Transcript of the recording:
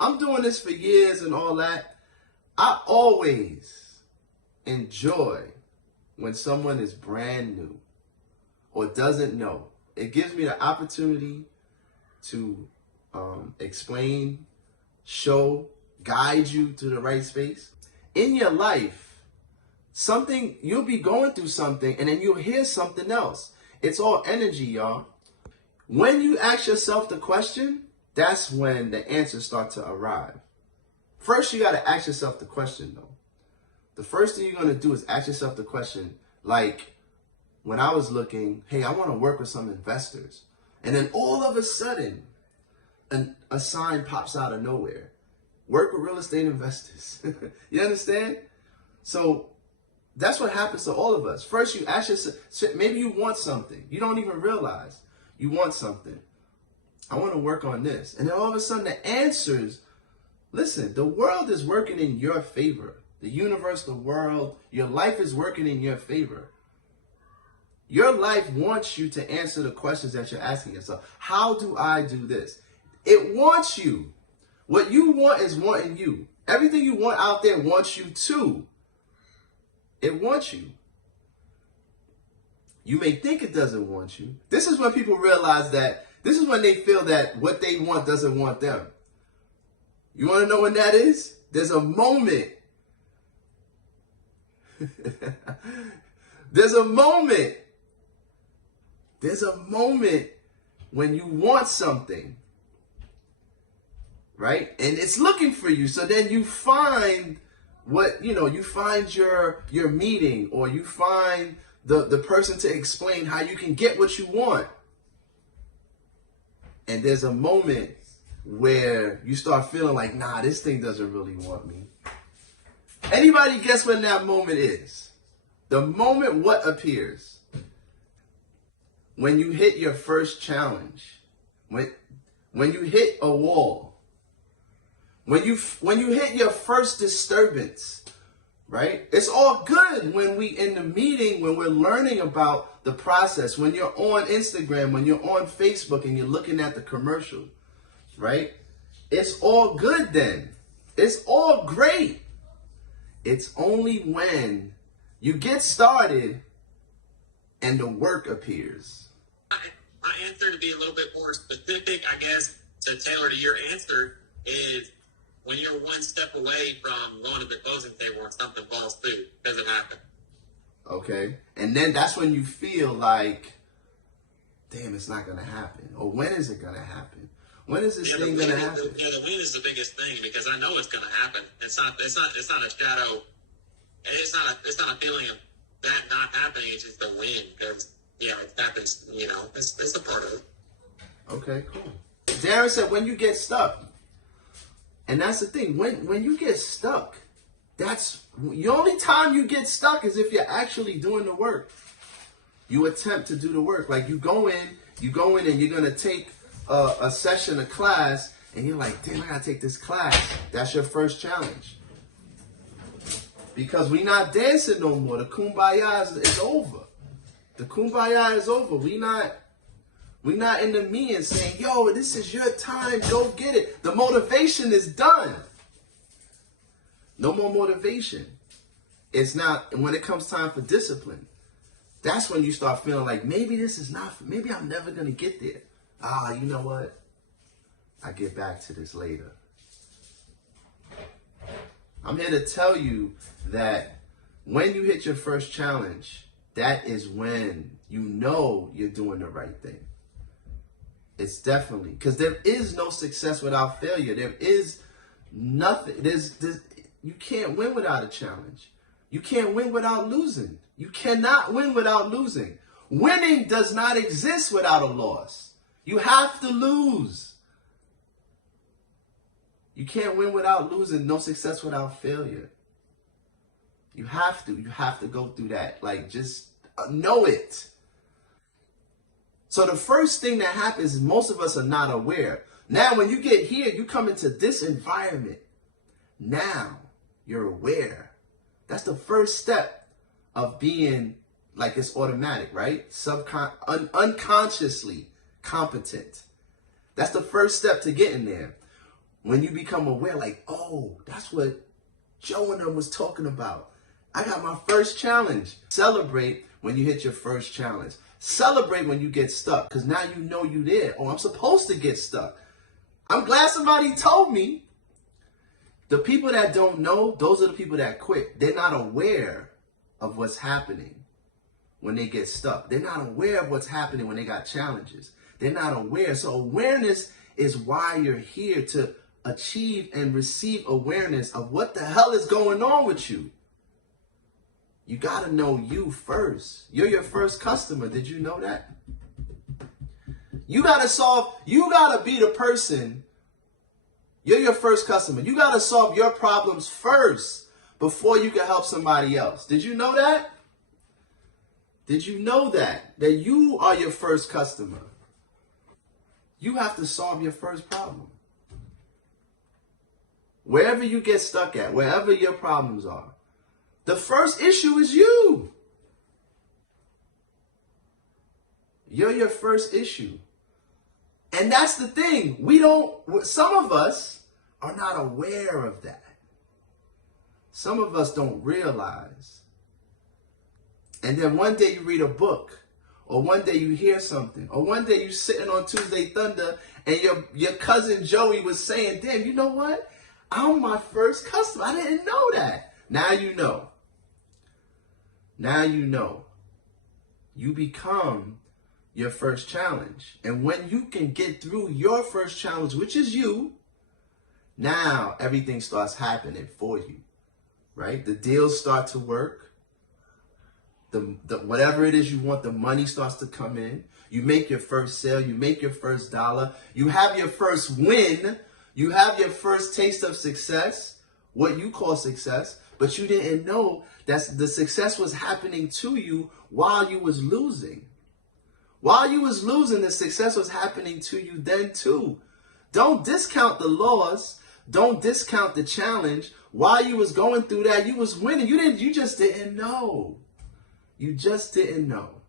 I'm doing this for years and all that. I always enjoy when someone is brand new or doesn't know. It gives me the opportunity to explain, show, guide you to the right space. In your life, you'll be going through something and then you'll hear something else. It's all energy, y'all. When you ask yourself the question, that's when the answers start to arrive. First, you got to ask yourself the question, though. The first thing you're going to do is ask yourself the question, like when I was looking, hey, I want to work with some investors. And then all of a sudden, a sign pops out of nowhere. Work with real estate investors. You understand? So that's what happens to all of us. First, you ask yourself, maybe you want something. You don't even realize you want something. I want to work on this. And then all of a sudden the answers, listen, the world is working in your favor. The universe, the world, your life is working in your favor. Your life wants you to answer the questions that you're asking yourself. How do I do this? It wants you. What you want is wanting you. Everything you want out there wants you too. It wants you. You may think it doesn't want you. This is when people realize that, this is when they feel that what they want doesn't want them. You want to know when that is? There's a moment. There's a moment. There's a moment when you want something, right? And it's looking for you. So then you find you find your meeting, or you find the person to explain how you can get what you want. And there's a moment where you start feeling like, nah, this thing doesn't really want me. Anybody guess when that moment is? The moment what appears? When you hit your first challenge. When you hit a wall. When you hit your first disturbance, right? It's all good when we in the meeting, when we're learning about the process, when you're on Instagram, when you're on Facebook and you're looking at the commercial, right? It's all good then. It's all great. It's only when you get started and the work appears. My answer, to be a little bit more specific, I guess, to tailor to your answer, is when you're one step away from going to the closing table and something falls through. Doesn't happen. Okay. And then that's when you feel like, damn, it's not going to happen. Or when is it going to happen? When is this thing going to happen? The win is the biggest thing, because I know it's going to happen. It's not a shadow. It's not a feeling of that not happening. It's just a win, because, it happens, it's a part of it. Okay, cool. Darren said when you get stuck. And that's the thing. When you get stuck, that's the only time you get stuck is if you're actually doing the work. You attempt to do the work. Like you go in and you're going to take a session, a class, and you're like, damn, I got to take this class. That's your first challenge. Because we're not dancing no more. The kumbaya is over. The kumbaya is over. We're not in the meeting saying, yo, this is your time. Go get it. The motivation is done. No more motivation. It's not, when it comes time for discipline, that's when you start feeling like, maybe this is not, maybe I'm never going to get there. You know what? I'll get back to this later. I'm here to tell you that when you hit your first challenge, that is when you know you're doing the right thing. It's definitely, because there is no success without failure. There is nothing. You can't win without a challenge. You can't win without losing. You cannot win without losing. Winning does not exist without a loss. You have to lose. You can't win without losing. No success without failure. You have to. You have to go through that. Like, just know it. So the first thing that happens is most of us are not aware. Now, when you get here, you come into this environment. Now, you're aware. That's the first step of being, like, it's automatic, right? Unconsciously competent. That's the first step to getting there. When you become aware, like, oh, that's what Joe and them was talking about. I got my first challenge. Celebrate when you hit your first challenge. Celebrate when you get stuck, because now you know you there. Oh, I'm supposed to get stuck. I'm glad somebody told me. The people that don't know, those are the people that quit. They're not aware of what's happening when they get stuck. They're not aware of what's happening when they got challenges. They're not aware. So awareness is why you're here, to achieve and receive awareness of what the hell is going on with you. You got to know you first. You're your first customer. Did you know that? You got to be the person. You're your first customer. You got to solve your problems first before you can help somebody else. Did you know that? Did you know that? That you are your first customer. You have to solve your first problem. Wherever you get stuck at, wherever your problems are, the first issue is you. You're your first issue. And that's the thing. Some of us are not aware of that. Some of us don't realize. And then one day you read a book, or one day you hear something, or one day you're sitting on Tuesday Thunder and your cousin Joey was saying, damn, you know what? I'm my first customer. I didn't know that. Now you know. Now you know. You become your first challenge. And when you can get through your first challenge, which is you, now everything starts happening for you, right? The deals start to work. Whatever it is you want, the money starts to come in. You make your first sale. You make your first dollar. You have your first win. You have your first taste of success, what you call success, but you didn't know that the success was happening to you while you was losing. While you was losing, the success was happening to you then too. Don't discount the loss. Don't discount the challenge. While you was going through that, you was winning. You just didn't know. You just didn't know.